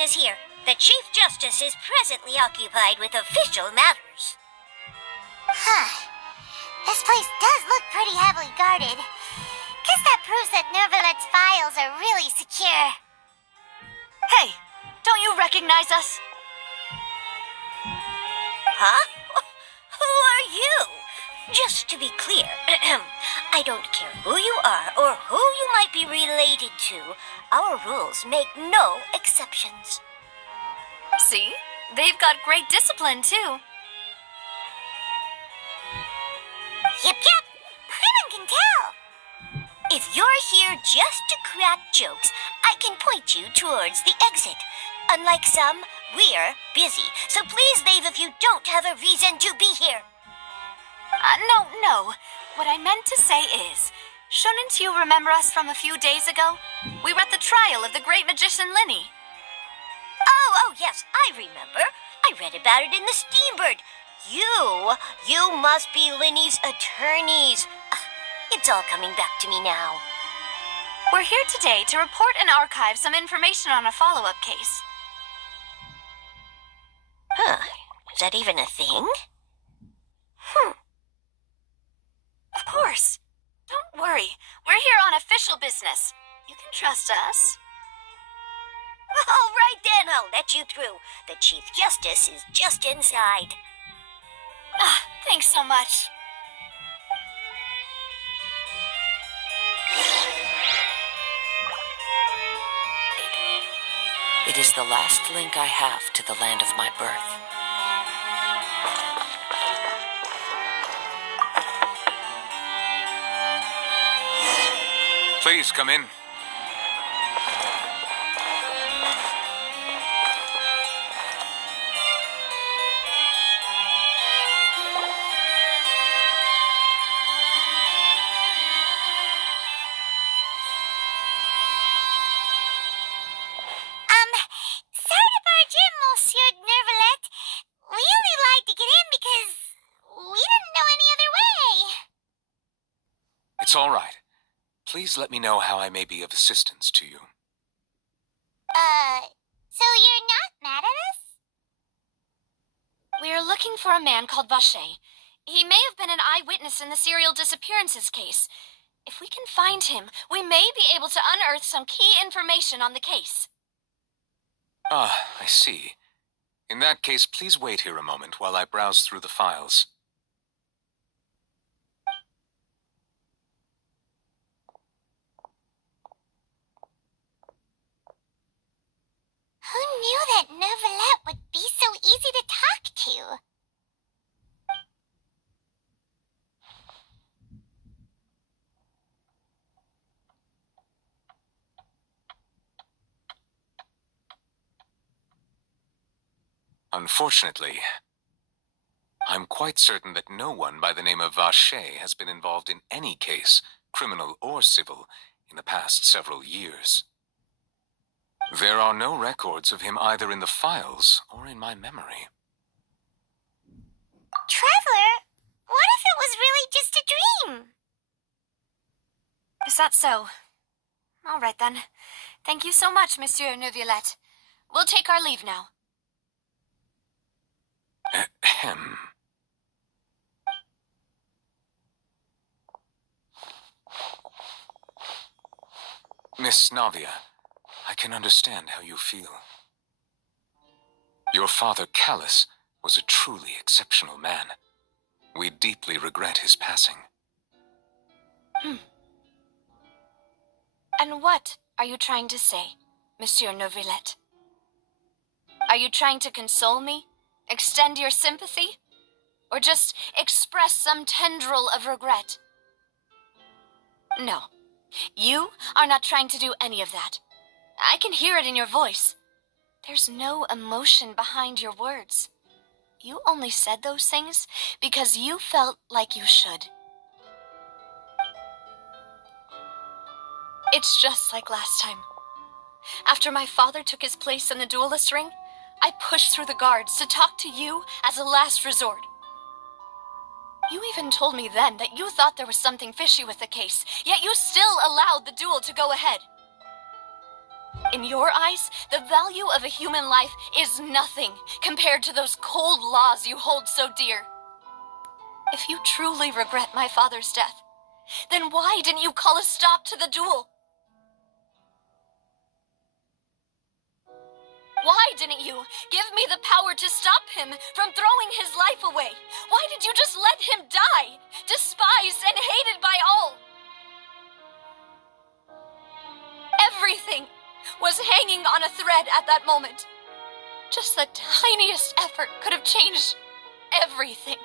business here. The Chief Justice is presently occupied with official matters. This place does look pretty heavily guarded. Guess that proves that Nervalet's files are really secure. Hey, don't you recognize us? Huh? Who are you? Just to be clear, I don't care who you are or who you might be related to. Our rules make no exceptions. See? They've got great discipline, too. Yep. Anyone can tell. If you're here just to crack jokes, I can point you towards the exit. Unlike some, we're busy, so please leave if you don't have a reason to be here. No. What I meant to say is, shouldn't you remember us from a few days ago? We were at the trial of the great magician Linny. Oh, yes, I remember. I read about it in the Steambird. You must be Linny's attorneys. It's all coming back to me now. We're here today to report and archive some information on a follow-up case. Is that even a thing? Of course. Don't worry. We're here on official business. You can trust us. All right then, I'll let you through. The Chief Justice is just inside. Thanks so much. It is the last link I have to the land of my birth. Please come in. Sorry to barge in, Monsieur Nervalet. We only lied to get in because we didn't know any other way. It's all right. Please let me know how I may be of assistance to you. So you're not mad at us? We're looking for a man called Vacher. He may have been an eyewitness in the serial disappearances case. If we can find him, we may be able to unearth some key information on the case. Ah, I see. In that case, please wait here a moment while I browse through the files. Who knew that Nervalet would be so easy to talk to? Unfortunately, I'm quite certain that no one by the name of Vacher has been involved in any case, criminal or civil, in the past several years. There are no records of him either in the files or in my memory. Traveler, what if it was really just a dream? Is that so? All right, then. Thank you so much, Monsieur Neuvillette. We'll take our leave now. Ahem. Miss Navia, I can understand how you feel. Your father, Callus, was a truly exceptional man. We deeply regret his passing. And what are you trying to say, Monsieur Neuvillette? Are you trying to console me? Extend your sympathy? Or just express some tendril of regret? No, you are not trying to do any of that. I can hear it in your voice. There's no emotion behind your words. You only said those things because you felt like you should. It's just like last time. After my father took his place in the duelist ring, I pushed through the guards to talk to you as a last resort. You even told me then that you thought there was something fishy with the case, yet you still allowed the duel to go ahead. In your eyes, the value of a human life is nothing compared to those cold laws you hold so dear. If you truly regret my father's death, then why didn't you call a stop to the duel? Why didn't you give me the power to stop him from throwing his life away? Why did you just let him die, despised and hated by all? Everything was hanging on a thread at that moment. Just the tiniest effort could have changed everything.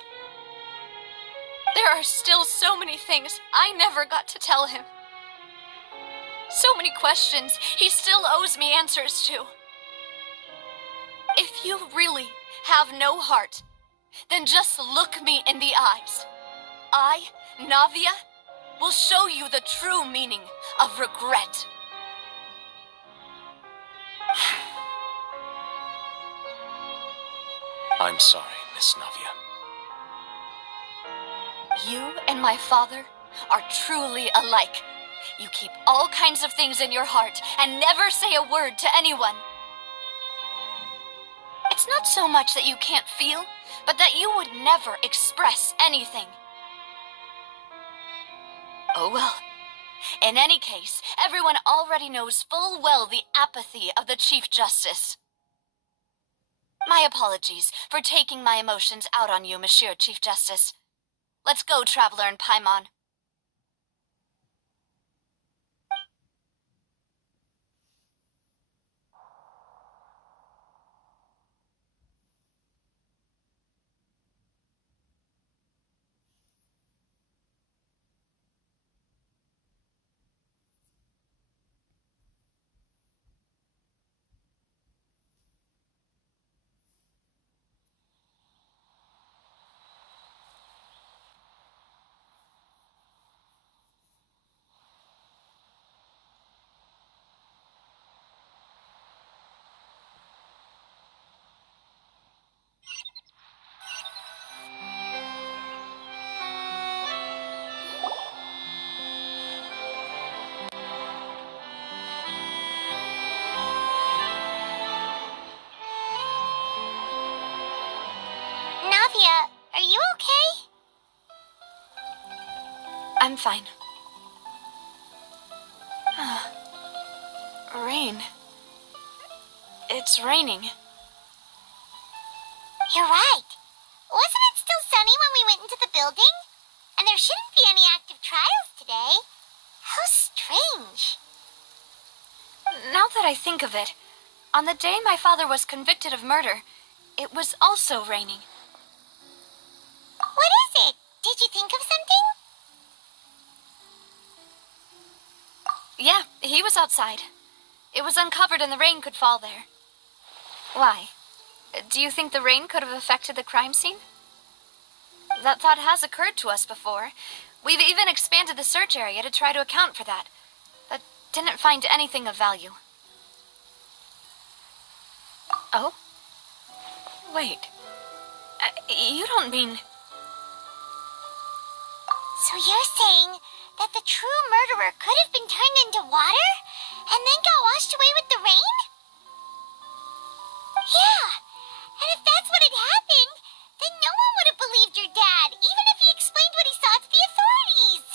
There are still so many things I never got to tell him. So many questions he still owes me answers to. If you really have no heart, then just look me in the eyes. I, Navia, will show you the true meaning of regret. I'm sorry, Miss Navia. You and my father are truly alike. You keep all kinds of things in your heart and never say a word to anyone. It's not so much that you can't feel, but that you would never express anything. Oh well. In any case, everyone already knows full well the apathy of the Chief Justice. My apologies for taking my emotions out on you, Monsieur Chief Justice. Let's go, Traveler and Paimon. Navia, are you okay? I'm fine. Rain. It's raining. You're right. Wasn't it still sunny when we went into the building? And there shouldn't be any active trials today. How strange. Now that I think of it, on the day my father was convicted of murder, it was also raining. What is it? Did you think of something? Yeah, he was outside. It was uncovered and the rain could fall there. Why? Do you think the rain could have affected the crime scene? That thought has occurred to us before. We've even expanded the search area to try to account for that, but didn't find anything of value. Oh? Wait. You don't mean... So you're saying that the true murderer could have been turned into water and then got washed away with the rain? Yeah, and if that's what had happened, then no one would have believed your dad, even if he explained what he saw to the authorities.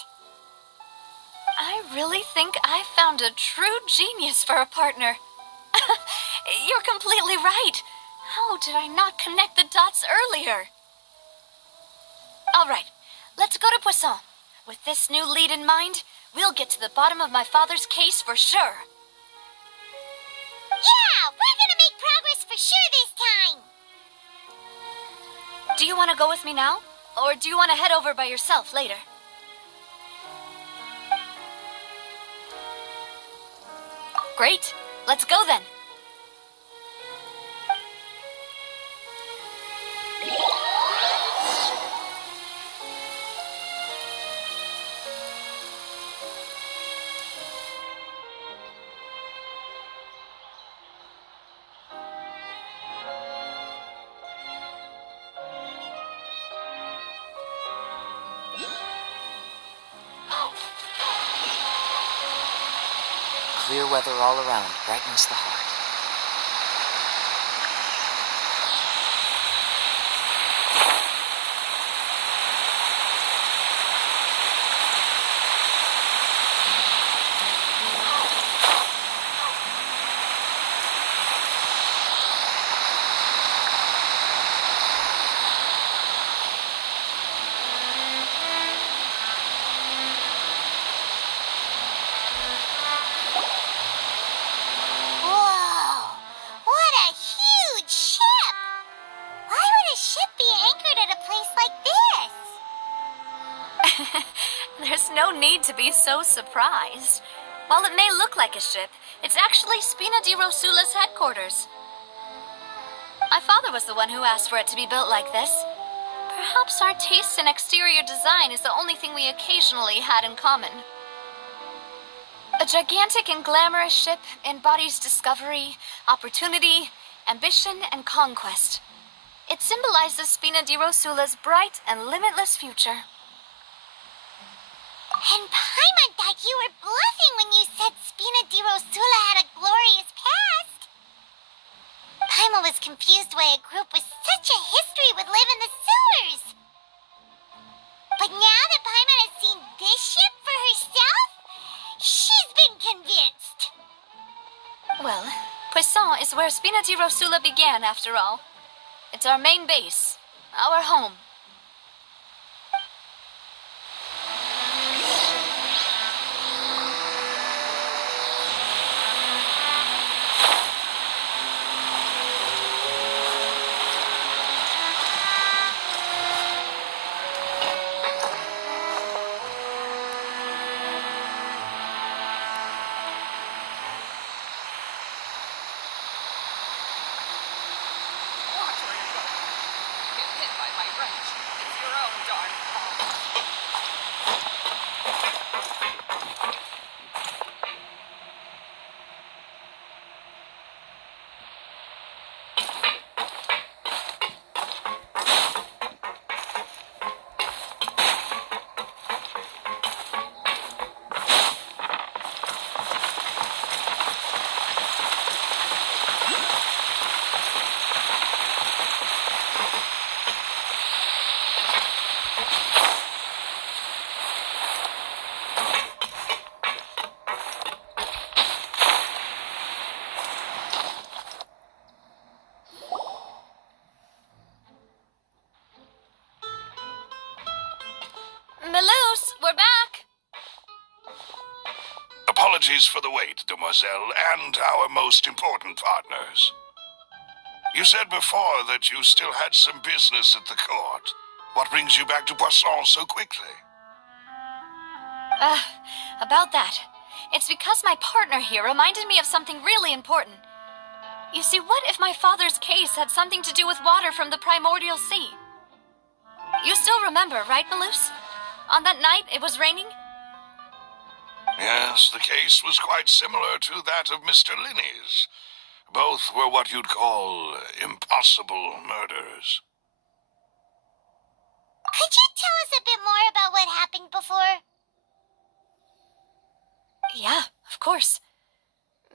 I really think I found a true genius for a partner. You're completely right. How did I not connect the dots earlier? All right, let's go to Poisson. With this new lead in mind, we'll get to the bottom of my father's case for sure. Yeah, we're gonna make progress for sure this time. Do you want to go with me now? Or do you want to head over by yourself later? Great. Let's go then. Severe weather all around brightens the heart. Whoa! What a huge ship! Why would a ship be anchored at a place like this? There's no need to be so surprised. While it may look like a ship, it's actually Spina di Rosula's headquarters. My father was the one who asked for it to be built like this. Perhaps our taste in exterior design is the only thing we occasionally had in common. A gigantic and glamorous ship embodies discovery, opportunity, ambition, and conquest. It symbolizes Spina di Rosula's bright and limitless future. And Paimon thought you were bluffing when you said Spina di Rosula had a glorious past. Paimon was confused why a group with such a history would live in the sewers. But now that Paimon has seen this ship for herself, she's been convinced. Well, Poisson is where Spina di Rosula began, after all. It's our main base, our home. Melus, we're back! Apologies for the wait, demoiselle, and our most important partners. You said before that you still had some business at the court. What brings you back to Poisson so quickly? About that. It's because my partner here reminded me of something really important. You see, what if my father's case had something to do with water from the primordial sea? You still remember, right, Melus? On that night, it was raining? Yes, the case was quite similar to that of Mr. Linney's. Both were what you'd call impossible murders. Could you tell us a bit more about what happened before? Yeah, of course.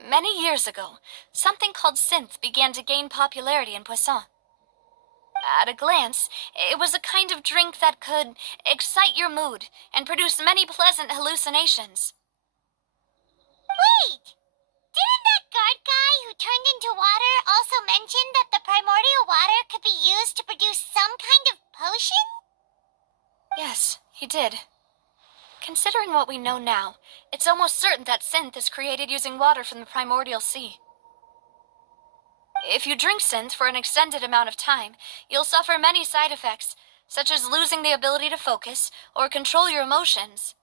Many years ago, something called synth began to gain popularity in Poisson. At a glance, it was a kind of drink that could excite your mood and produce many pleasant hallucinations. Wait! Didn't that guard guy who turned into water also mention that the primordial water could be used to produce some kind of potion? Yes, he did. Considering what we know now, it's almost certain that synth is created using water from the primordial sea. If you drink synth for an extended amount of time, you'll suffer many side effects, such as losing the ability to focus or control your emotions.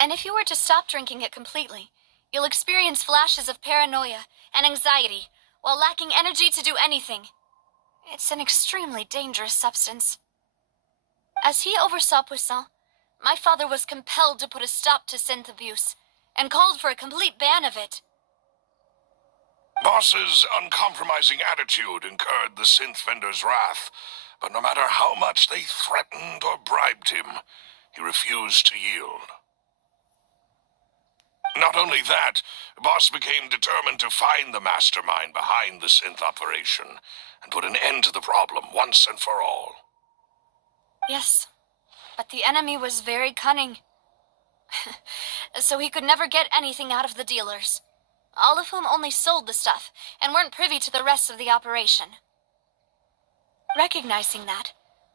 And if you were to stop drinking it completely, you'll experience flashes of paranoia and anxiety while lacking energy to do anything. It's an extremely dangerous substance. As he oversaw Poisson, my father was compelled to put a stop to synth abuse and called for a complete ban of it. Boss's uncompromising attitude incurred the synth vendor's wrath, but no matter how much they threatened or bribed him, he refused to yield. Not only that, Boss became determined to find the mastermind behind the synth operation and put an end to the problem once and for all. Yes, but the enemy was very cunning. So he could never get anything out of the dealers, all of whom only sold the stuff and weren't privy to the rest of the operation. Recognizing that,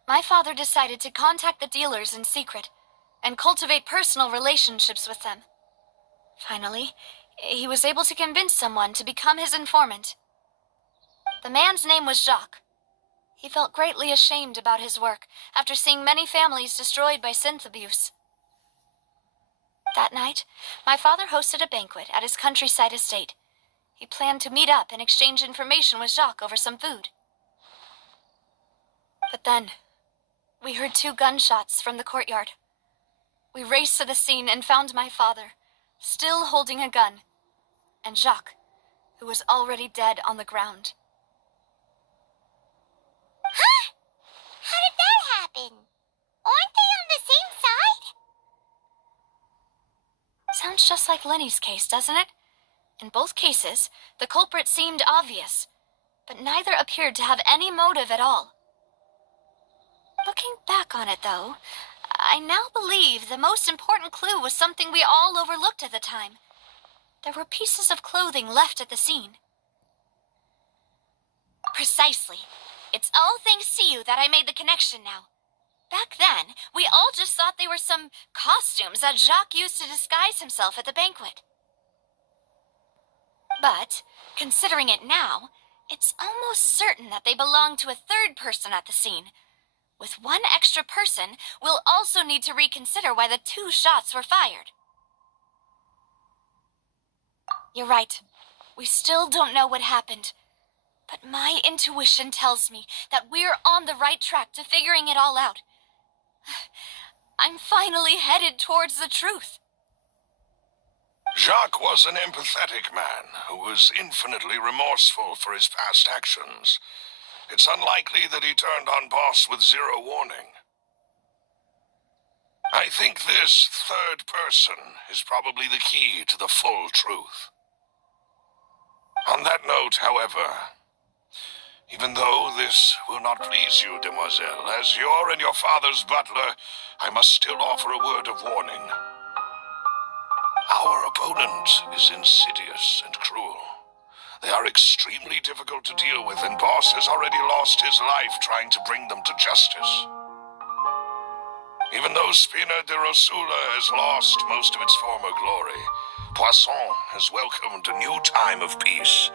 my father decided to contact the dealers in secret and cultivate personal relationships with them. Finally, he was able to convince someone to become his informant. The man's name was Jacques. He felt greatly ashamed about his work after seeing many families destroyed by synth abuse. That night, my father hosted a banquet at his countryside estate. He planned to meet up and exchange information with Jacques over some food. But then, we heard 2 gunshots from the courtyard. We raced to the scene and found my father, still holding a gun, and Jacques, who was already dead on the ground. Huh? How did that happen? Aren't they on the same side? Sounds just like Lenny's case, doesn't it? In both cases, the culprit seemed obvious, but neither appeared to have any motive at all. Looking back on it, though, I now believe the most important clue was something we all overlooked at the time. There were pieces of clothing left at the scene. Precisely. It's all thanks to you that I made the connection now. Back then, we all just thought they were some costumes that Jacques used to disguise himself at the banquet. But, considering it now, it's almost certain that they belong to a third person at the scene. With one extra person, we'll also need to reconsider why the 2 shots were fired. You're right. We still don't know what happened. But my intuition tells me that we're on the right track to figuring it all out. I'm finally headed towards the truth. Jacques was an empathetic man who was infinitely remorseful for his past actions. It's unlikely that he turned on Boss with 0 warning. I think this third person is probably the key to the full truth. On that note, however, even though this will not please you, demoiselle, as you're and your father's butler, I must still offer a word of warning. Our opponent is insidious and cruel. They are extremely difficult to deal with, and Boss has already lost his life trying to bring them to justice. Even though Spina de Rosula has lost most of its former glory, Poisson has welcomed a new time of peace,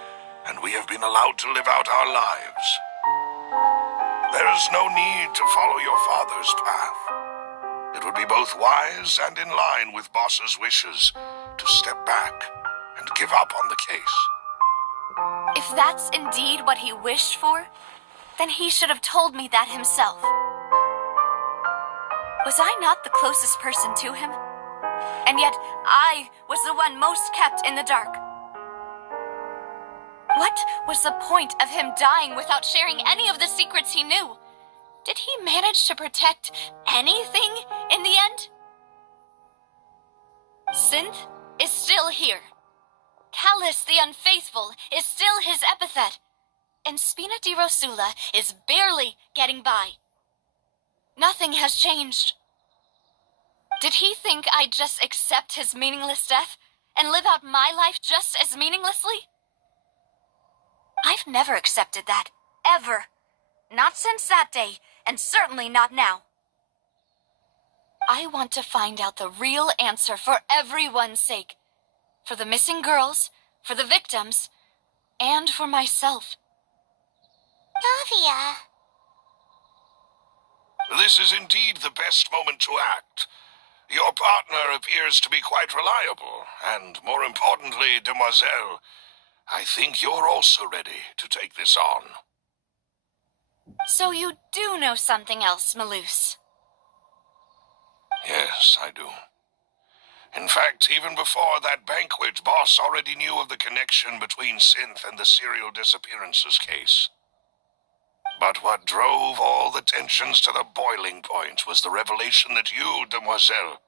and we have been allowed to live out our lives. There is no need to follow your father's path. It would be both wise and in line with Boss's wishes to step back and give up on the case. If that's indeed what he wished for, then he should have told me that himself. Was I not the closest person to him? And yet I was the one most kept in the dark. What was the point of him dying without sharing any of the secrets he knew? Did he manage to protect anything in the end? Synth is still here. Callus the Unfaithful is still his epithet. And Spina di Rosula is barely getting by. Nothing has changed. Did he think I'd just accept his meaningless death and live out my life just as meaninglessly? I've never accepted that, ever. Not since that day, and certainly not now. I want to find out the real answer for everyone's sake. For the missing girls, for the victims, and for myself. Navia. This is indeed the best moment to act. Your partner appears to be quite reliable, and more importantly, demoiselle, I think you're also ready to take this on. So you do know something else, Malouse? Yes, I do. In fact, even before that banquet, Boss already knew of the connection between Synth and the serial disappearances case. But what drove all the tensions to the boiling point was the revelation that you, demoiselle,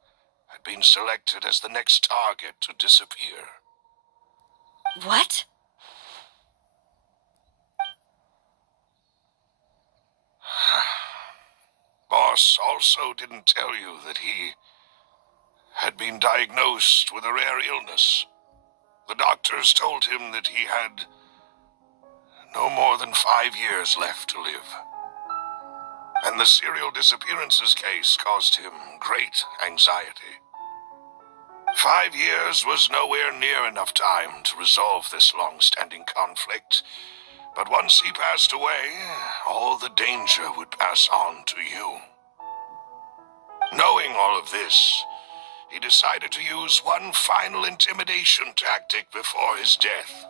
had been selected as the next target to disappear. What? Boss also didn't tell you that he had been diagnosed with a rare illness. The doctors told him that he had no more than 5 years left to live. And the serial disappearances case caused him great anxiety. 5 years was nowhere near enough time to resolve this long-standing conflict. But once he passed away, all the danger would pass on to you. Knowing all of this, he decided to use one final intimidation tactic before his death.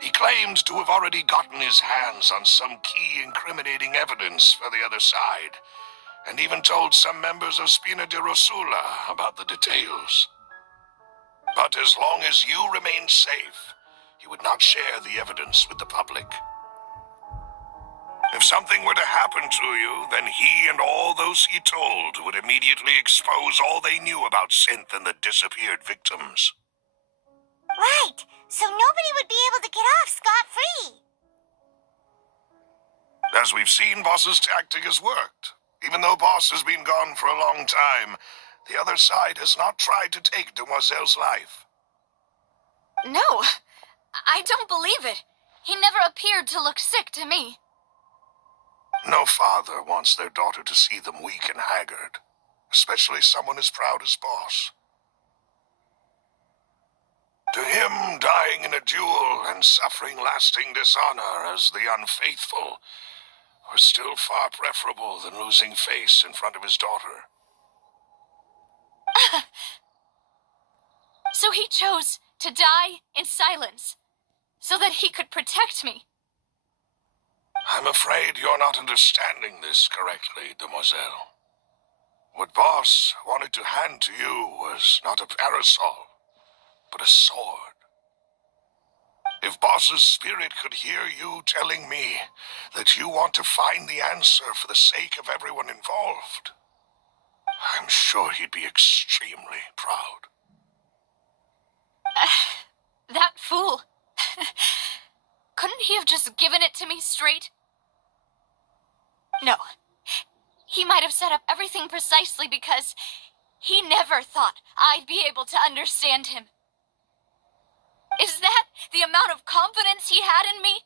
He claimed to have already gotten his hands on some key incriminating evidence for the other side, and even told some members of Spina di Rosula about the details. But as long as you remained safe, he would not share the evidence with the public. If something were to happen to you, then he and all those he told would immediately expose all they knew about Synth and the disappeared victims. Right, so nobody would be able to get off scot-free. As we've seen, Boss's tactic has worked. Even though Boss has been gone for a long time, the other side has not tried to take Demoiselle's life. No, I don't believe it. He never appeared to look sick to me. No father wants their daughter to see them weak and haggard, especially someone as proud as Boss. To him, dying in a duel and suffering lasting dishonor as the unfaithful were still far preferable than losing face in front of his daughter. So he chose to die in silence, so that he could protect me. I'm afraid you're not understanding this correctly, Demoiselle. What Boss wanted to hand to you was not a parasol, but a sword. If Boss's spirit could hear you telling me that you want to find the answer for the sake of everyone involved, I'm sure he'd be extremely proud. That fool. Couldn't he have just given it to me straight? No. He might have set up everything precisely because he never thought I'd be able to understand him. Is that the amount of confidence he had in me?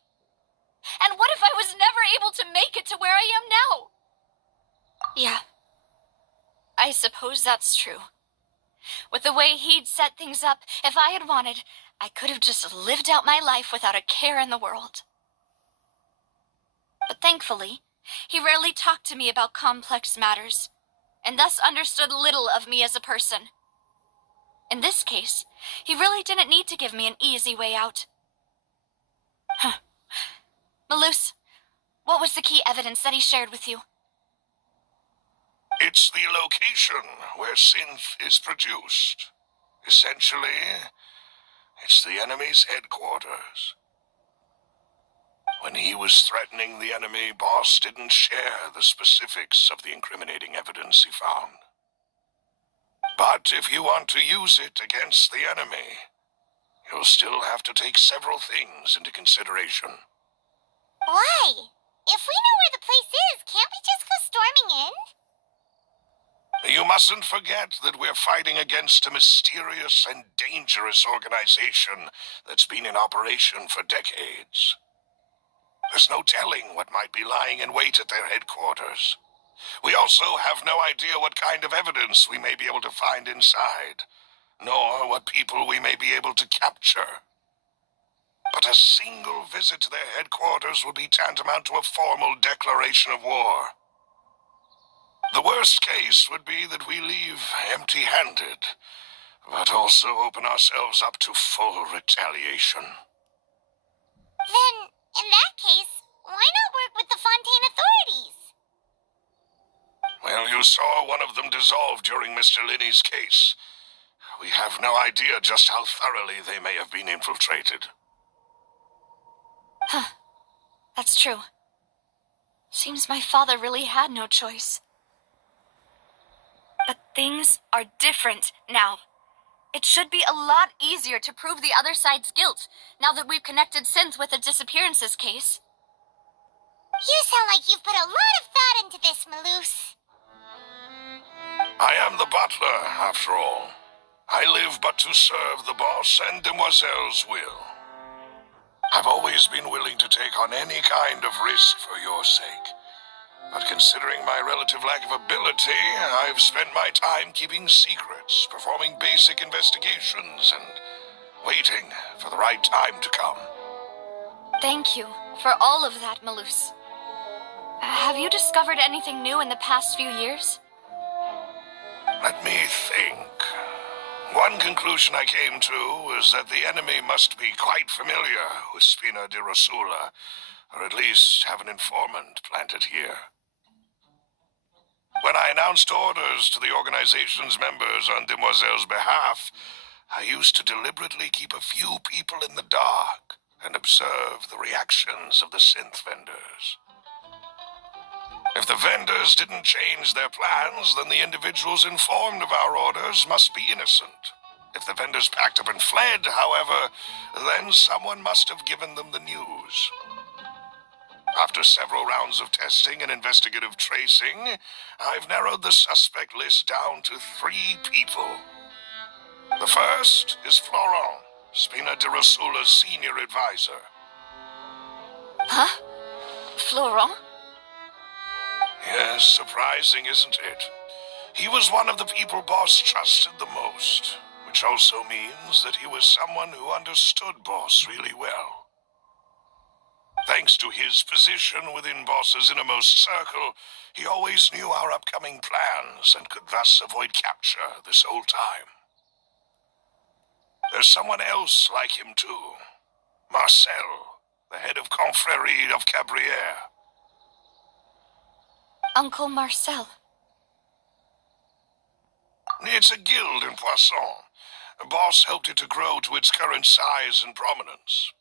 And what if I was never able to make it to where I am now? Yeah. I suppose that's true. With the way he'd set things up, if I had wanted, I could have just lived out my life without a care in the world. But thankfully, he rarely talked to me about complex matters, and thus understood little of me as a person. In this case, he really didn't need to give me an easy way out. Malus, what was the key evidence that he shared with you? It's the location where Synth is produced. Essentially, it's the enemy's headquarters. When he was threatening the enemy, Boss didn't share the specifics of the incriminating evidence he found. But if you want to use it against the enemy, you'll still have to take several things into consideration. Why? If we know where the place is, can't we just go storming in? You mustn't forget that we're fighting against a mysterious and dangerous organization that's been in operation for decades. There's no telling what might be lying in wait at their headquarters. We also have no idea what kind of evidence we may be able to find inside, nor what people we may be able to capture. But a single visit to their headquarters will be tantamount to a formal declaration of war. The worst case would be that we leave empty-handed, but also open ourselves up to full retaliation. Then, in that case, why not work with the Fontaine authorities? Well, you saw one of them dissolve during Mr. Linney's case. We have no idea just how thoroughly they may have been infiltrated. Huh. That's true. Seems my father really had no choice. But things are different now. It should be a lot easier to prove the other side's guilt, now that we've connected Synth with the disappearances case. You sound like you've put a lot of thought into this, Maloose. I am the butler, after all. I live but to serve the boss and Demoiselle's will. I've always been willing to take on any kind of risk for your sake. But considering my relative lack of ability, I've spent my time keeping secrets, performing basic investigations, and waiting for the right time to come. Thank you for all of that, Maloose. Have you discovered anything new in the past few years? Let me think. One conclusion I came to is that the enemy must be quite familiar with Spina di Rosula, or at least have an informant planted here. When I announced orders to the organization's members on Demoiselle's behalf, I used to deliberately keep a few people in the dark and observe the reactions of the synth vendors. If the vendors didn't change their plans, then the individuals informed of our orders must be innocent. If the vendors packed up and fled, however, then someone must have given them the news. After several rounds of testing and investigative tracing, I've narrowed the suspect list down to 3 people. The first is Florent, Spina di Rosula's senior advisor. Huh? Florent? Yes, surprising, isn't it? He was one of the people Boss trusted the most, which also means that he was someone who understood Boss really well. Thanks to his position within Boss's innermost circle, he always knew our upcoming plans and could thus avoid capture this whole time. There's someone else like him too. Marcel, the head of Confrérie of Cabrières. Uncle Marcel. It's a guild in Poisson. Boss helped it to grow to its current size and prominence.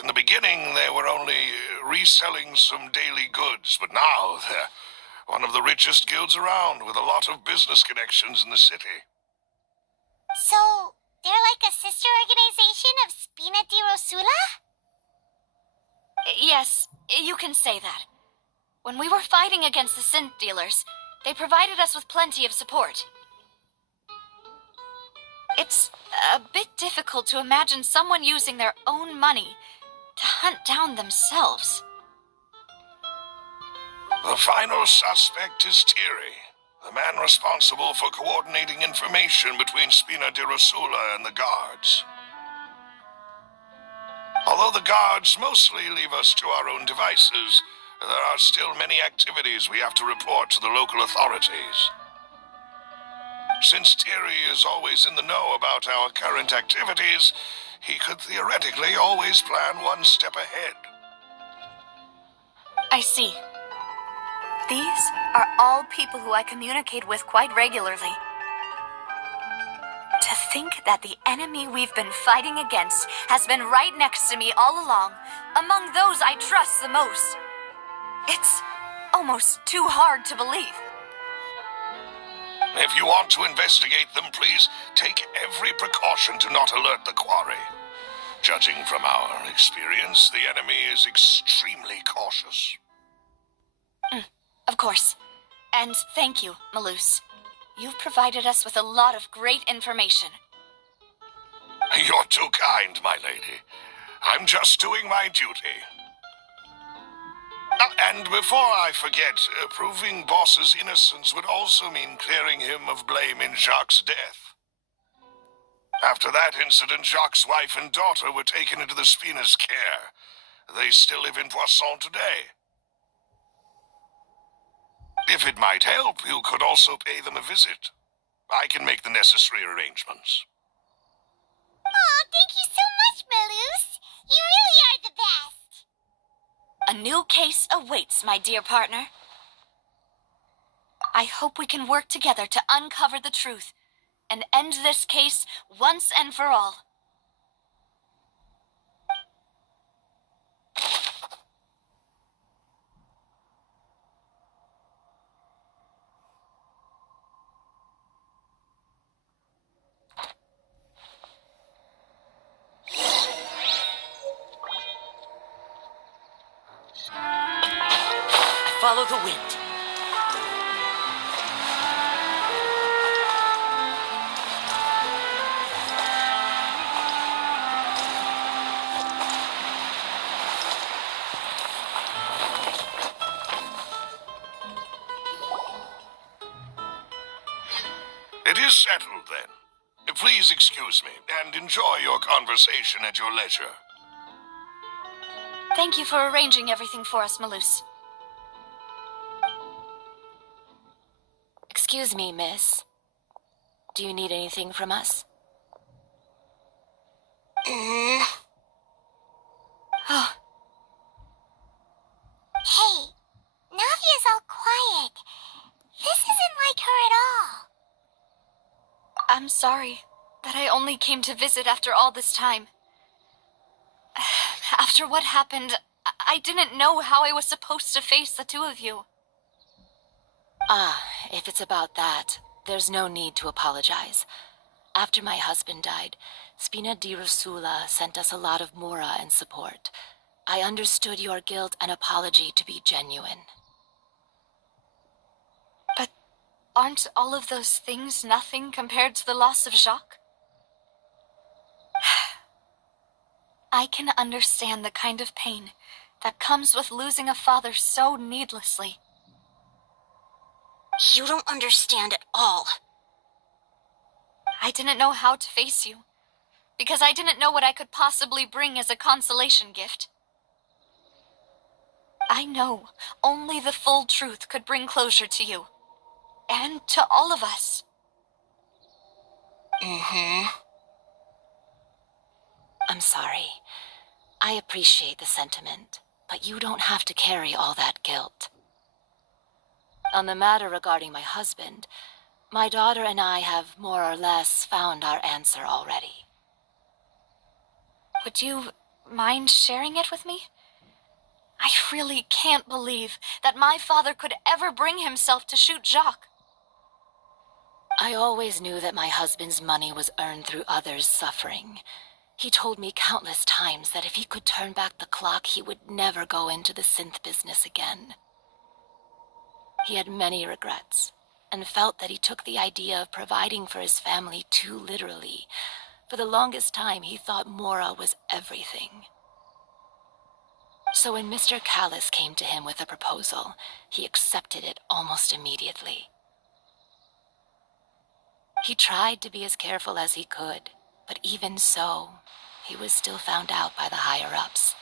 In the beginning, they were only reselling some daily goods, but now they're one of the richest guilds around, with a lot of business connections in the city. So, they're like a sister organization of Spina di Rosula? Yes, you can say that. When we were fighting against the synth dealers, they provided us with plenty of support. It's a bit difficult to imagine someone using their own money to hunt down themselves. The final suspect is Thierry, the man responsible for coordinating information between Spina di Rosula and the guards. Although the guards mostly leave us to our own devices, there are still many activities we have to report to the local authorities. Since Thierry is always in the know about our current activities, he could theoretically always plan one step ahead. I see. These are all people who I communicate with quite regularly. To think that the enemy we've been fighting against has been right next to me all along, among those I trust the most. It's almost too hard to believe. If you want to investigate them, please take every precaution to not alert the quarry. Judging from our experience, the enemy is extremely cautious. Of course. And thank you, Maloose. You've provided us with a lot of great information. You're too kind, my lady. I'm just doing my duty. And before I forget, proving Boss's innocence would also mean clearing him of blame in Jacques' death. After that incident, Jacques' wife and daughter were taken into the Spina's care. They still live in Poisson today. If it might help, you could also pay them a visit. I can make the necessary arrangements. Oh, thank you so much, Maloose. You really are the best. A new case awaits, my dear partner. I hope we can work together to uncover the truth and end this case once and for all. follow the wind. It is settled, then. Please excuse me, and enjoy your conversation at your leisure. Thank you for arranging everything for us, Malus. Excuse me, miss. Do you need anything from us? Oh, Hey, Navia's all quiet. This isn't like her at all. I'm sorry that I only came to visit after all this time. After what happened, I didn't know how I was supposed to face the two of you. Ah, if it's about that, there's no need to apologize. After my husband died, Spina di Rosula sent us a lot of mora and support. I understood your guilt and apology to be genuine. But aren't all of those things nothing compared to the loss of Jacques? I can understand the kind of pain that comes with losing a father so needlessly. You don't understand at all. I didn't know how to face you, because I didn't know what I could possibly bring as a consolation gift. I know only the full truth could bring closure to you, and to all of us. I'm sorry. I appreciate the sentiment, but you don't have to carry all that guilt. On the matter regarding my husband, my daughter and I have more or less found our answer already. Would you mind sharing it with me? I really can't believe that my father could ever bring himself to shoot Jacques. I always knew that my husband's money was earned through others' suffering. He told me countless times that if he could turn back the clock, he would never go into the synth business again. He had many regrets, and felt that he took the idea of providing for his family too literally. For the longest time, he thought mora was everything. So when Mr. Callis came to him with a proposal, he accepted it almost immediately. He tried to be as careful as he could, but even so, he was still found out by the higher-ups.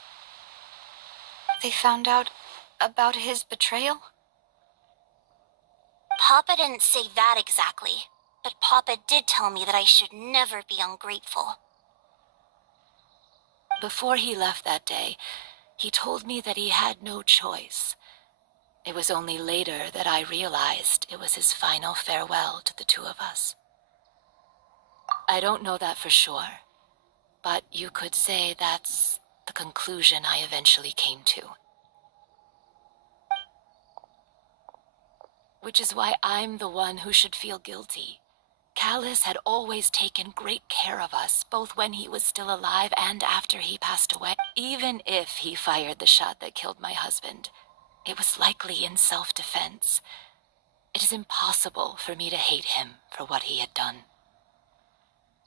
They found out about his betrayal? Papa didn't say that exactly, but Papa did tell me that I should never be ungrateful. Before he left that day, he told me that he had no choice. It was only later that I realized it was his final farewell to the two of us. I don't know that for sure, but you could say that's the conclusion I eventually came to. Which is why I'm the one who should feel guilty. Callis had always taken great care of us, both when he was still alive and after he passed away. Even if he fired the shot that killed my husband, it was likely in self-defense. It is impossible for me to hate him for what he had done.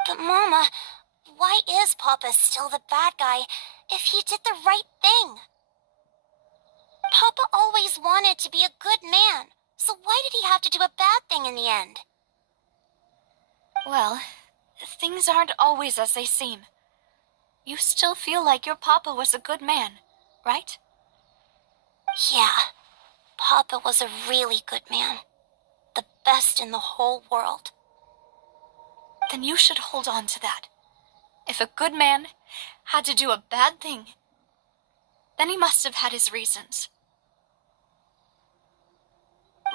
But Mama, why is Papa still the bad guy if he did the right thing? Papa always wanted to be a good man, so why did he have to do a bad thing in the end? Well, things aren't always as they seem. You still feel like your papa was a good man, right? Yeah, Papa was a really good man. The best in the whole world. Then you should hold on to that. If a good man had to do a bad thing, then he must have had his reasons.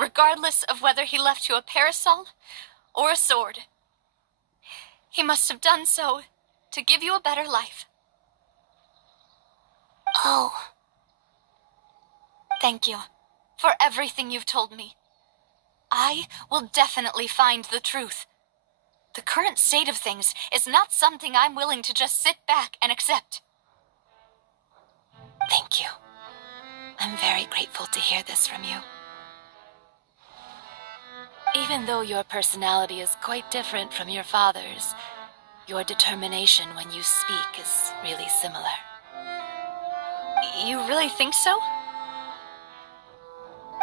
Regardless of whether he left you a parasol or a sword, he must have done so to give you a better life. Oh. Thank you for everything you've told me. I will definitely find the truth. The current state of things is not something I'm willing to just sit back and accept. Thank you. I'm very grateful to hear this from you. Even though your personality is quite different from your father's, your determination when you speak is really similar. You really think so?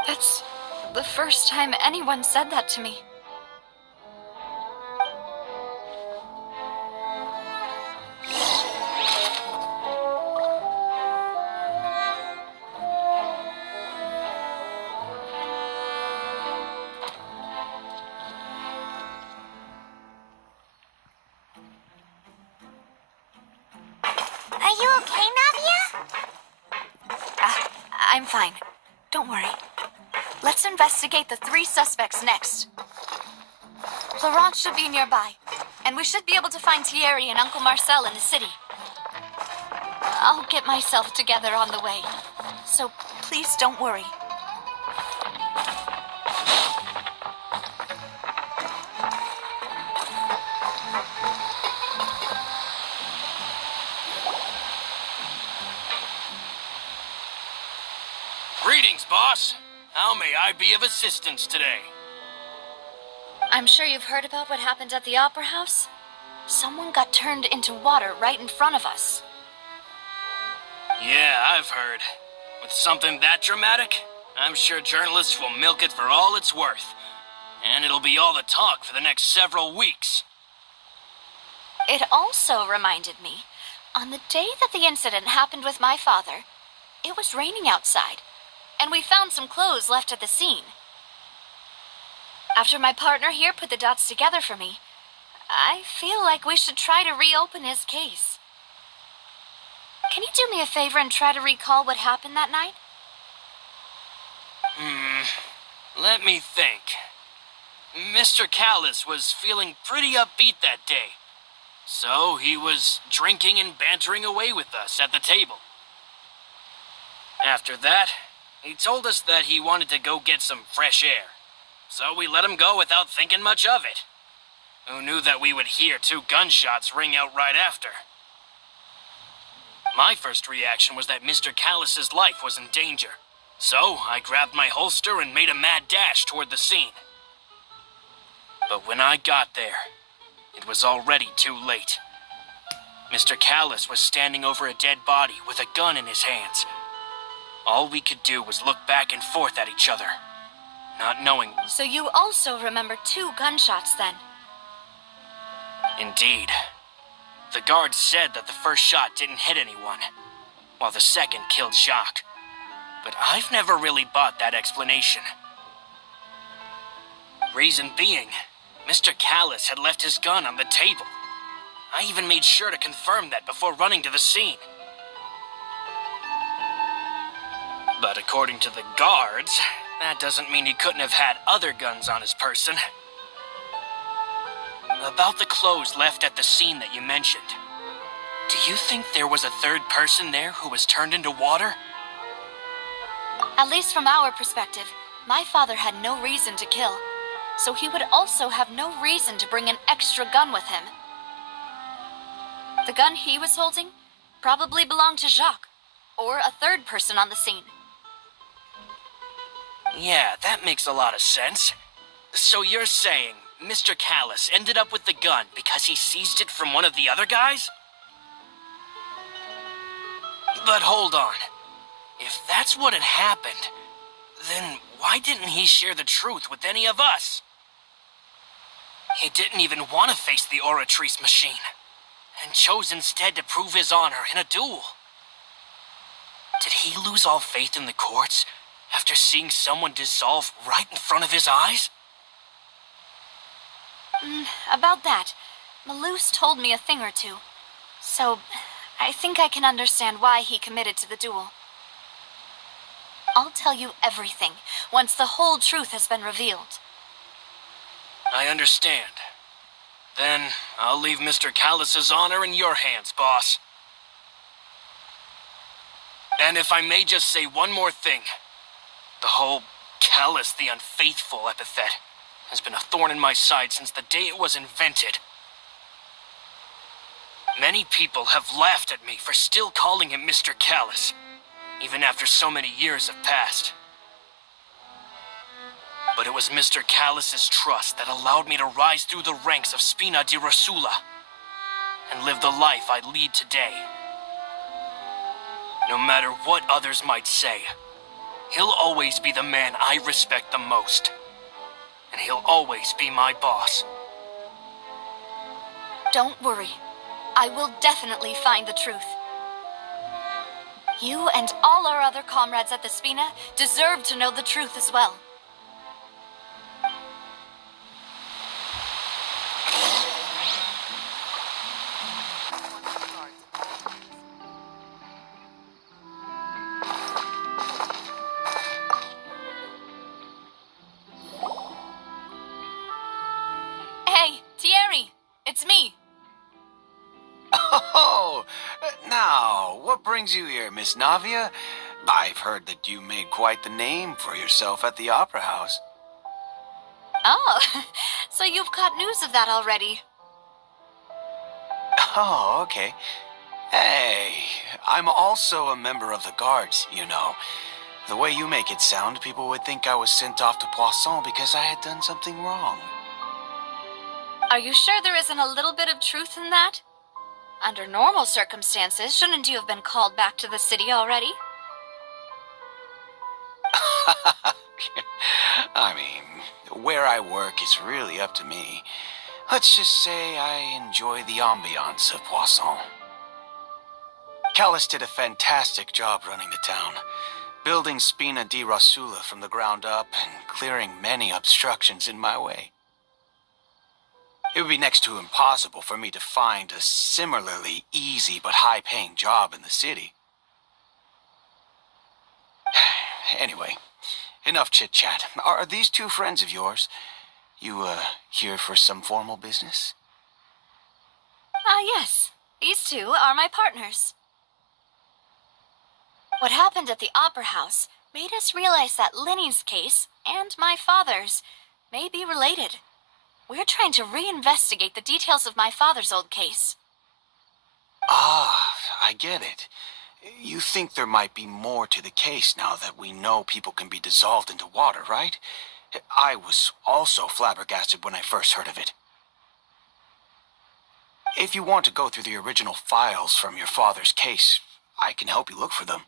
That's the first time anyone said that to me. Are you okay, Navia? I'm fine. Don't worry. Let's investigate the 3 suspects next. Laurent should be nearby, and we should be able to find Thierry and Uncle Marcel in the city. I'll get myself together on the way, so please don't worry. Greetings, boss. How may I be of assistance today? I'm sure you've heard about what happened at the Opera House. Someone got turned into water right in front of us. Yeah, I've heard. With something that dramatic, I'm sure journalists will milk it for all it's worth. And it'll be all the talk for the next several weeks. It also reminded me, on the day that the incident happened with my father, it was raining outside, and we found some clothes left at the scene. After my partner here put the dots together for me, I feel like we should try to reopen his case. Can you do me a favor and try to recall what happened that night? Let me think. Mr. Callis was feeling pretty upbeat that day. So he was drinking and bantering away with us at the table. After that, he told us that he wanted to go get some fresh air. So we let him go without thinking much of it. Who knew that we would hear 2 gunshots ring out right after? My first reaction was that Mr. Callis's life was in danger. So I grabbed my holster and made a mad dash toward the scene. But when I got there, it was already too late. Mr. Callis was standing over a dead body with a gun in his hands. All we could do was look back and forth at each other, not knowing. So you also remember 2 gunshots then? Indeed. The guard said that the first shot didn't hit anyone, while the second killed Jacques. But I've never really bought that explanation. Reason being, Mr. Callis had left his gun on the table. I even made sure to confirm that before running to the scene. But according to the guards, that doesn't mean he couldn't have had other guns on his person. About the clothes left at the scene that you mentioned, do you think there was a third person there who was turned into water? At least from our perspective, my father had no reason to kill, so he would also have no reason to bring an extra gun with him. The gun he was holding probably belonged to Jacques, or a third person on the scene. Yeah, that makes a lot of sense. So you're saying Mr. Callis ended up with the gun because he seized it from one of the other guys? But hold on. If that's what had happened, then why didn't he share the truth with any of us? He didn't even want to face the Oratrice machine, and chose instead to prove his honor in a duel. Did he lose all faith in the courts after seeing someone dissolve right in front of his eyes? About that, Malouse told me a thing or two, so I think I can understand why he committed to the duel. I'll tell you everything once the whole truth has been revealed. I understand. Then I'll leave Mr. Callis's honor in your hands, boss. And if I may just say one more thing, the whole Callis the Unfaithful epithet has been a thorn in my side since the day it was invented. Many people have laughed at me for still calling him Mr. Callis. even after so many years have passed. But it was Mr. Callus's trust that allowed me to rise through the ranks of Spina di Rosula and live the life I lead today. No matter what others might say, he'll always be the man I respect the most. And he'll always be my boss. Don't worry. I will definitely find the truth. You and all our other comrades at the Spina deserve to know the truth as well. Hey, Thierry! It's me! Oh, now, what brings you here, Miss Navia? I've heard that you made quite the name for yourself at the Opera House. Oh, so you've got news of that already. Oh, okay. Hey, I'm also a member of the Guards, you know. The way you make it sound, people would think I was sent off to Poisson because I had done something wrong. Are you sure there isn't a little bit of truth in that? Under normal circumstances, shouldn't you have been called back to the city already? I mean, where I work is really up to me. Let's just say I enjoy the ambiance of Poisson. Callus did a fantastic job running the town, building Spina di Rosula from the ground up and clearing many obstructions in my way. It would be next to impossible for me to find a similarly easy but high-paying job in the city. Anyway, enough chit-chat. Are these two friends of yours? You, here for some formal business? Yes. These two are my partners. What happened at the Opera House made us realize that Linny's case and my father's may be related. We're trying to reinvestigate the details of my father's old case. Ah, I get it. You think there might be more to the case now that we know people can be dissolved into water, right? I was also flabbergasted when I first heard of it. If you want to go through the original files from your father's case, I can help you look for them.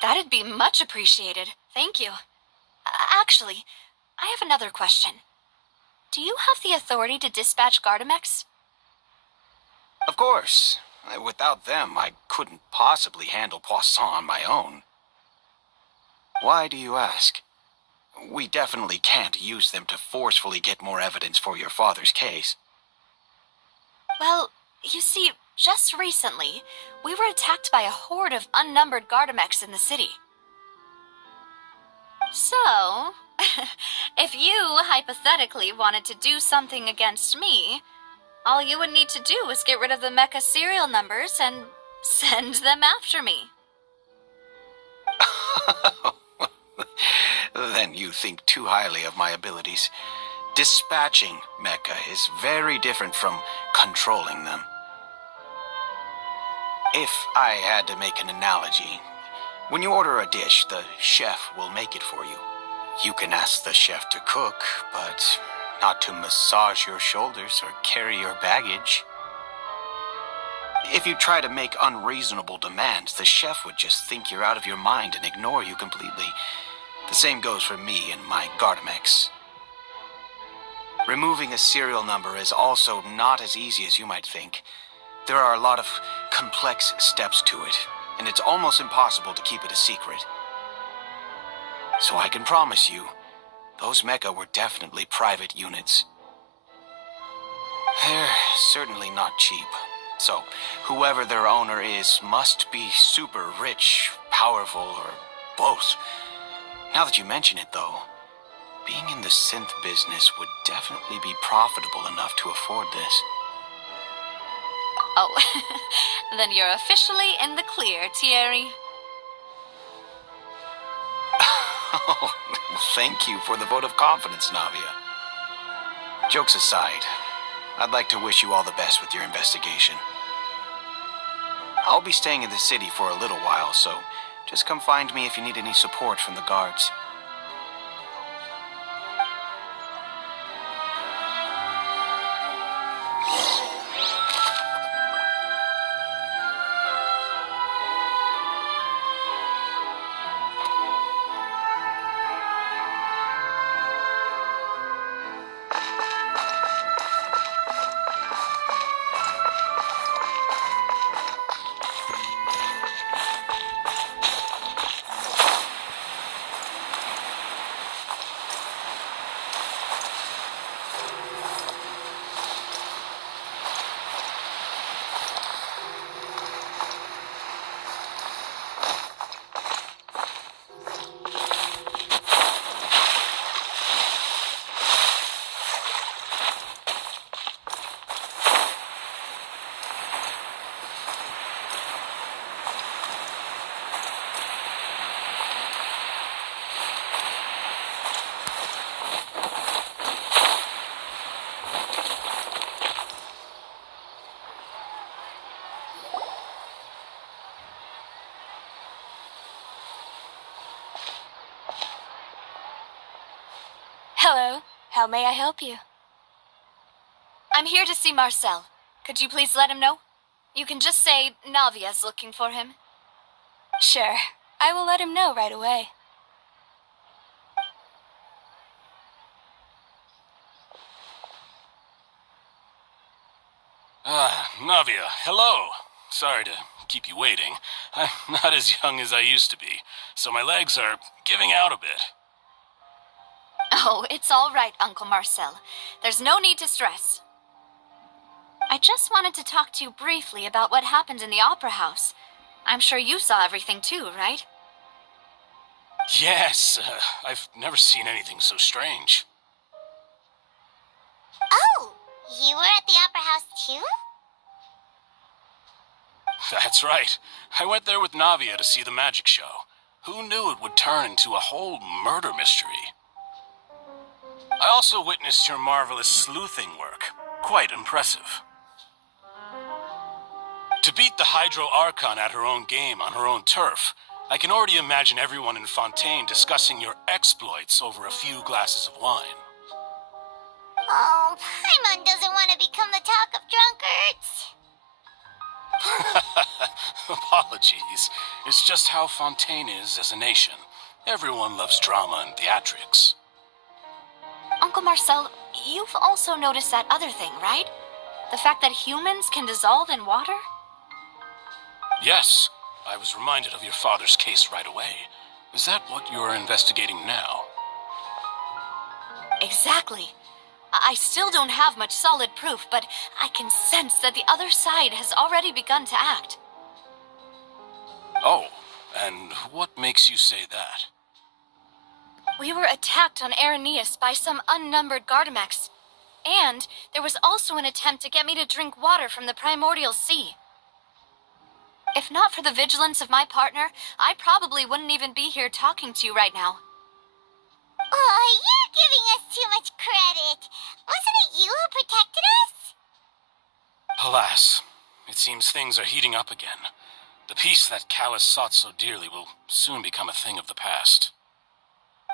That'd be much appreciated. Thank you. Actually, I have another question. Do you have the authority to dispatch Gardamex? Of course. Without them, I couldn't possibly handle Poisson on my own. Why do you ask? We definitely can't use them to forcefully get more evidence for your father's case. Well, you see, just recently, we were attacked by a horde of unnumbered Gardamex in the city. So, if you hypothetically wanted to do something against me, all you would need to do is get rid of the mecha serial numbers and send them after me. Then you think too highly of my abilities. Dispatching mecha is very different from controlling them. If I had to make an analogy, when you order a dish, the chef will make it for you. You can ask the chef to cook, but not to massage your shoulders or carry your baggage. If you try to make unreasonable demands, the chef would just think you're out of your mind and ignore you completely. The same goes for me and my Gardamex. Removing a serial number is also not as easy as you might think. There are a lot of complex steps to it, and it's almost impossible to keep it a secret. So I can promise you, those mecha were definitely private units. They're certainly not cheap. So, whoever their owner is must be super rich, powerful, or both. Now that you mention it, though, being in the synth business would definitely be profitable enough to afford this. Oh, then you're officially in the clear, Thierry. Oh, thank you for the vote of confidence, Navia. Jokes aside, I'd like to wish you all the best with your investigation. I'll be staying in the city for a little while, so just come find me if you need any support from the guards. Hello. How may I help you? I'm here to see Marcel. Could you please let him know? You can just say Navia's looking for him. Sure. I will let him know right away. Navia, hello. Sorry to keep you waiting. I'm not as young as I used to be, so my legs are giving out a bit. Oh, it's all right, Uncle Marcel. There's no need to stress. I just wanted to talk to you briefly about what happened in the Opera House. I'm sure you saw everything too, right? Yes, I've never seen anything so strange. Oh, you were at the Opera House too? That's right. I went there with Navia to see the magic show. Who knew it would turn into a whole murder mystery? I also witnessed your marvelous sleuthing work. Quite impressive. To beat the Hydro Archon at her own game on her own turf, I can already imagine everyone in Fontaine discussing your exploits over a few glasses of wine. Oh, Paimon doesn't want to become the talk of drunkards. Apologies. It's just how Fontaine is as a nation. Everyone loves drama and theatrics. Uncle Marcel, you've also noticed that other thing, right? The fact that humans can dissolve in water? Yes, I was reminded of your father's case right away. Is that what you're investigating now? Exactly. I still don't have much solid proof, but I can sense that the other side has already begun to act. Oh, and what makes you say that? We were attacked on Araneus by some unnumbered Gardamex. And there was also an attempt to get me to drink water from the primordial sea. If not for the vigilance of my partner, I probably wouldn't even be here talking to you right now. Oh, you're giving us too much credit. Wasn't it you who protected us? Alas, it seems things are heating up again. The peace that Callus sought so dearly will soon become a thing of the past.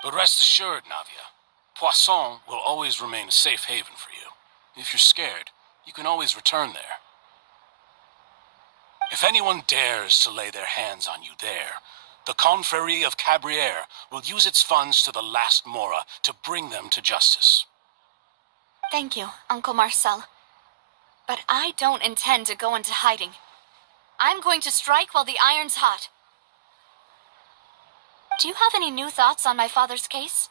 But rest assured, Navia, Poisson will always remain a safe haven for you. If you're scared, you can always return there. If anyone dares to lay their hands on you there, the Confrérie of Cabrières will use its funds to the last Mora to bring them to justice. Thank you, Uncle Marcel. But I don't intend to go into hiding. I'm going to strike while the iron's hot. Do you have any new thoughts on my father's case?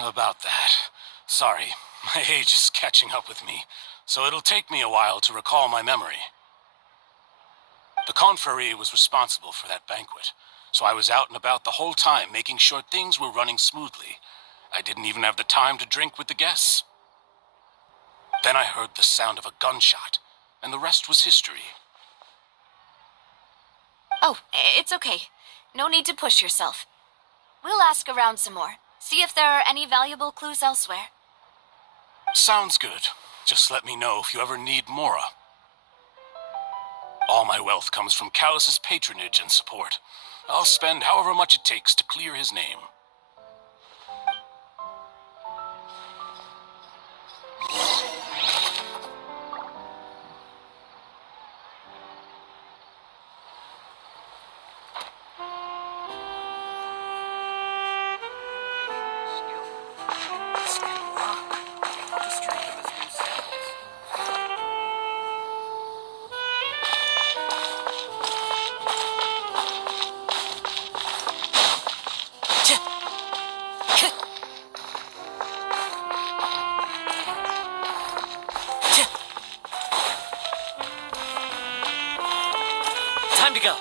About that. Sorry, my age is catching up with me, so it'll take me a while to recall my memory. The Confrérie was responsible for that banquet, so I was out and about the whole time making sure things were running smoothly. I didn't even have the time to drink with the guests. Then I heard the sound of a gunshot, and the rest was history. Oh, it's okay. No need to push yourself. We'll ask around some more. See if there are any valuable clues elsewhere. Sounds good. Just let me know if you ever need Mora. All my wealth comes from Callus's patronage and support. I'll spend however much it takes to clear his name. Time to go.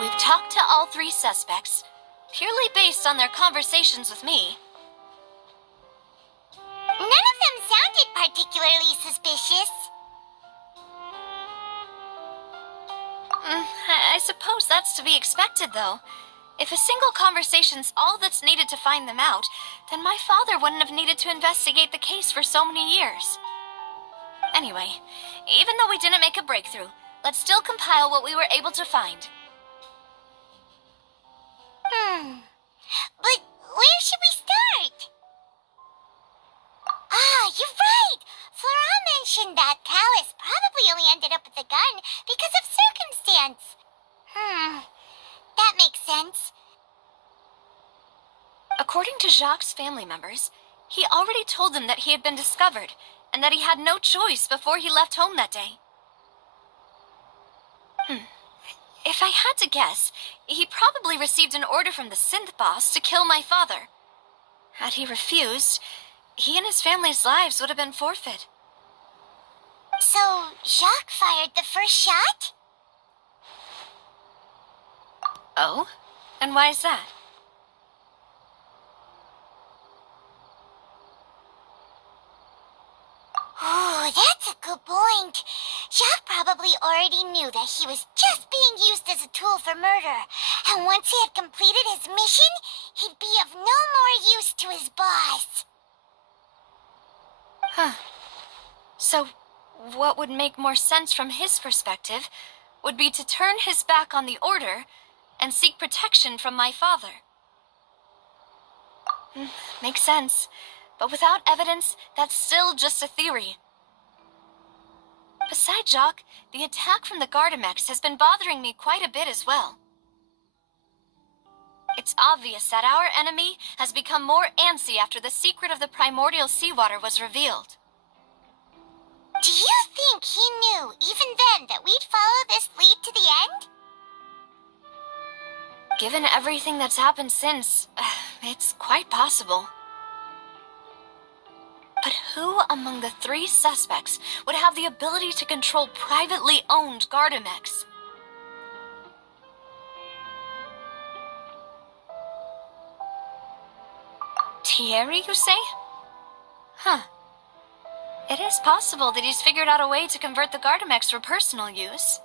We've talked to all three suspects, purely based on their conversations with me. None of them sounded particularly suspicious. I suppose that's to be expected, though. If a single conversation's all that's needed to find them out, then my father wouldn't have needed to investigate the case for so many years. Anyway, even though we didn't make a breakthrough, let's still compile what we were able to find. But where should we start? Ah, you're right! Flora mentioned that Callus probably only ended up with the gun because of circumstance. That makes sense. According to Jacques' family members, he already told them that he had been discovered and that he had no choice before he left home that day. If I had to guess, he probably received an order from the synth boss to kill my father. Had he refused, he and his family's lives would have been forfeit. So, Jacques fired the first shot? Oh? And why is that? Ooh, that's a good point. Jacques probably already knew that he was just being used as a tool for murder. And once he had completed his mission, he'd be of no more use to his boss. So, what would make more sense from his perspective would be to turn his back on the order and seek protection from my father. Makes sense. But without evidence, that's still just a theory. Besides Jacques, the attack from the Gardamex has been bothering me quite a bit as well. It's obvious that our enemy has become more antsy after the secret of the primordial seawater was revealed. Do you think he knew, even then, that we'd follow this lead to the end? Given everything that's happened since, it's quite possible. But who among the three suspects would have the ability to control privately owned Gardamex? Thierry, you say? It is possible that he's figured out a way to convert the Gardamex for personal use.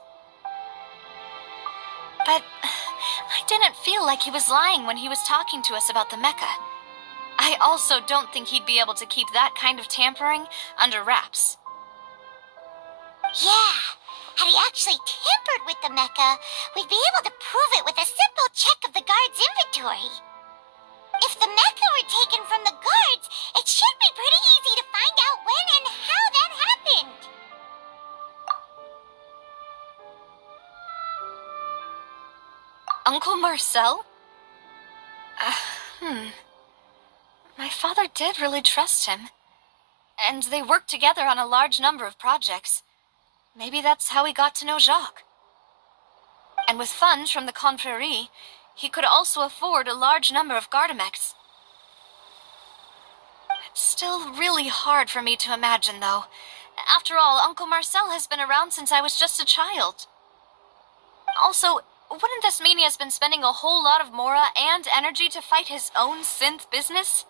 But I didn't feel like he was lying when he was talking to us about the mecha. I also don't think he'd be able to keep that kind of tampering under wraps. Yeah, had he actually tampered with the mecha, we'd be able to prove it with a simple check of the guard's inventory. If the mecha were taken from the guards, it should be pretty easy to find out when and how that happened. Uncle Marcel? My father did really trust him. And they worked together on a large number of projects. Maybe that's how he got to know Jacques. And with funds from the Confrérie, he could also afford a large number of Gardamex. It's still really hard for me to imagine, though. After all, Uncle Marcel has been around since I was just a child. Also, wouldn't this mean he has been spending a whole lot of mora and energy to fight his own synth business?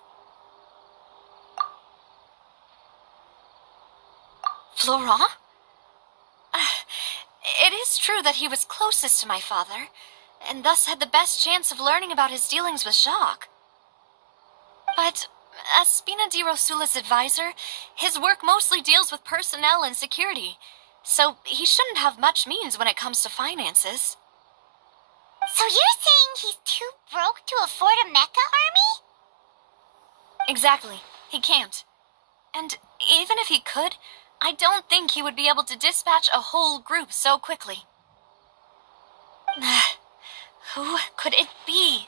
Florent? It is true that he was closest to my father, and thus had the best chance of learning about his dealings with Jacques. But as Spina di Rosula's advisor, his work mostly deals with personnel and security, so he shouldn't have much means when it comes to finances. So you're saying he's too broke to afford a mecha army? Exactly. He can't. And even if he could, I don't think he would be able to dispatch a whole group so quickly. Who could it be?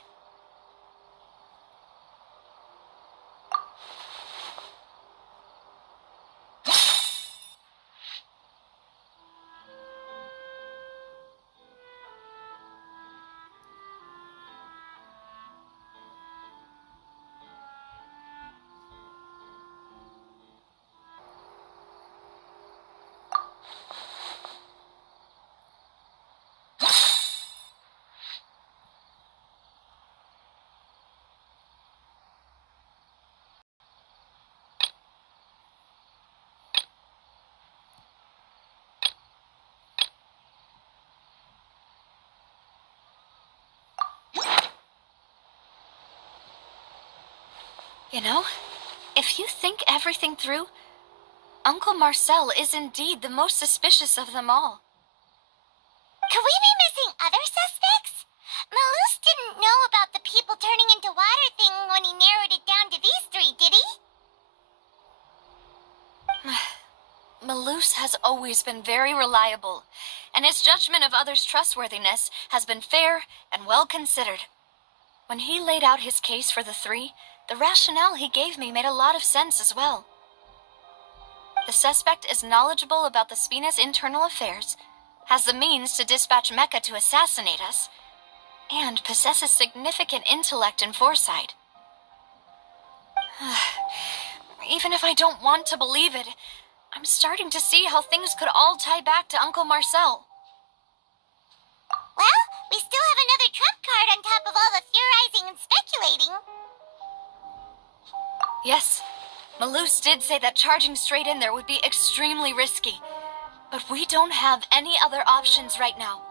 You know, if you think everything through, Uncle Marcel is indeed the most suspicious of them all. Could we be missing other suspects? Malus didn't know about the people turning into water thing when he narrowed it down to these three, did he? Malus has always been very reliable, and his judgment of others' trustworthiness has been fair and well considered. When he laid out his case for the three, the rationale he gave me made a lot of sense as well. The suspect is knowledgeable about the Spina's internal affairs, has the means to dispatch Mecha to assassinate us, and possesses significant intellect and foresight. Even if I don't want to believe it, I'm starting to see how things could all tie back to Uncle Marcel. Well, we still have another trump card on top of all the theorizing and speculating. Yes, Malus did say that charging straight in there would be extremely risky, but we don't have any other options right now.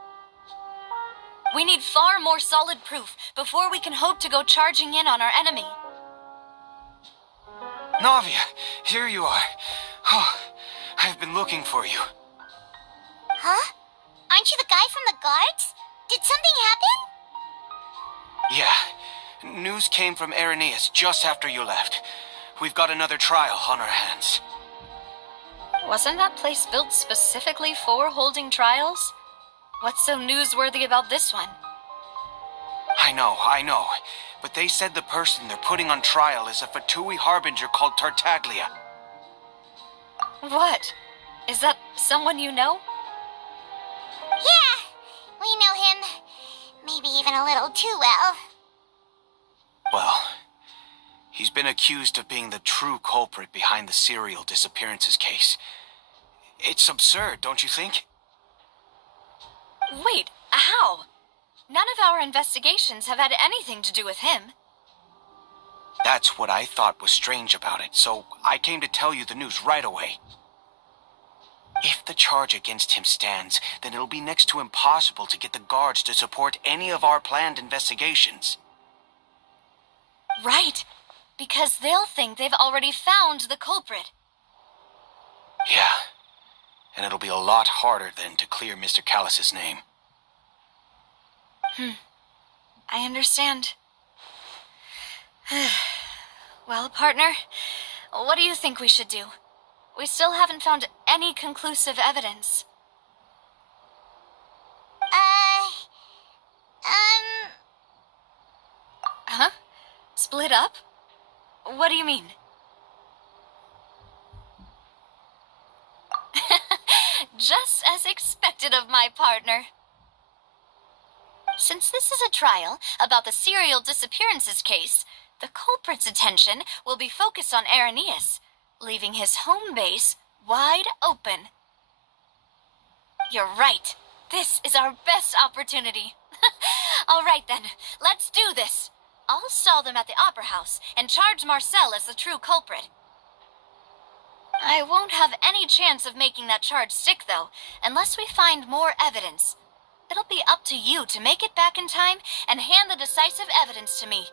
We need far more solid proof before we can hope to go charging in on our enemy. Navia, here you are. Oh, I've been looking for you. Huh? Aren't you the guy from the guards? Did something happen? Yeah. News came from Irenaeus just after you left. We've got another trial on our hands. Wasn't that place built specifically for holding trials? What's so newsworthy about this one? I know. But they said the person they're putting on trial is a Fatui harbinger called Tartaglia. What? Is that someone you know? Yeah, we know him. Maybe even a little too well. Well, he's been accused of being the true culprit behind the serial disappearances case. It's absurd, don't you think? Wait, how? None of our investigations have had anything to do with him. That's what I thought was strange about it, so I came to tell you the news right away. If the charge against him stands, then it'll be next to impossible to get the guards to support any of our planned investigations. Right, because they'll think they've already found the culprit. Yeah, and it'll be a lot harder then to clear Mr. Callus's name. I understand. Well, partner, what do you think we should do? We still haven't found any conclusive evidence. Huh? Split up? What do you mean? Just as expected of my partner. Since this is a trial about the serial disappearances case, the culprit's attention will be focused on Irenaeus, leaving his home base wide open. You're right. This is our best opportunity. All right then, let's do this. I'll stall them at the Opera House and charge Marcel as the true culprit. I won't have any chance of making that charge stick, though, unless we find more evidence. It'll be up to you to make it back in time and hand the decisive evidence to me.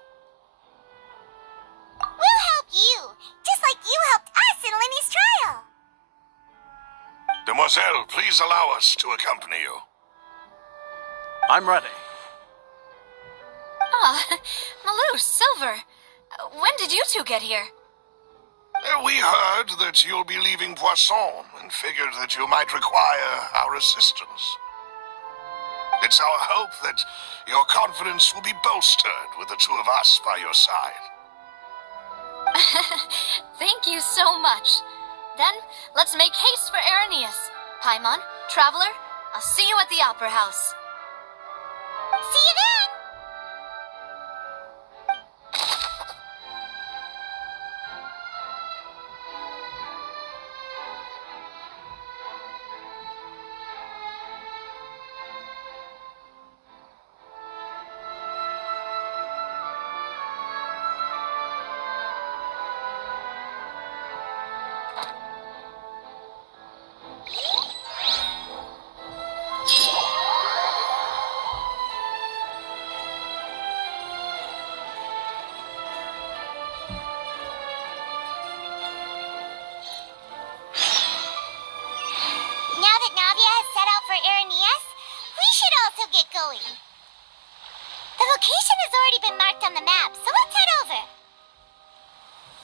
We'll help you, just like you helped us in Lenny's trial. Demoiselle, please allow us to accompany you. I'm ready. Ah, Malou, Silver. When did you two get here? We heard that you'll be leaving Poisson and figured that you might require our assistance. It's our hope that your confidence will be bolstered with the two of us by your side. Thank you so much. Then, let's make haste for Irenaeus. Paimon, Traveler, I'll see you at the Opera House. See you then! Now that Navia has set out for Irenaeus, we should also get going. The location has already been marked on the map, so let's head over.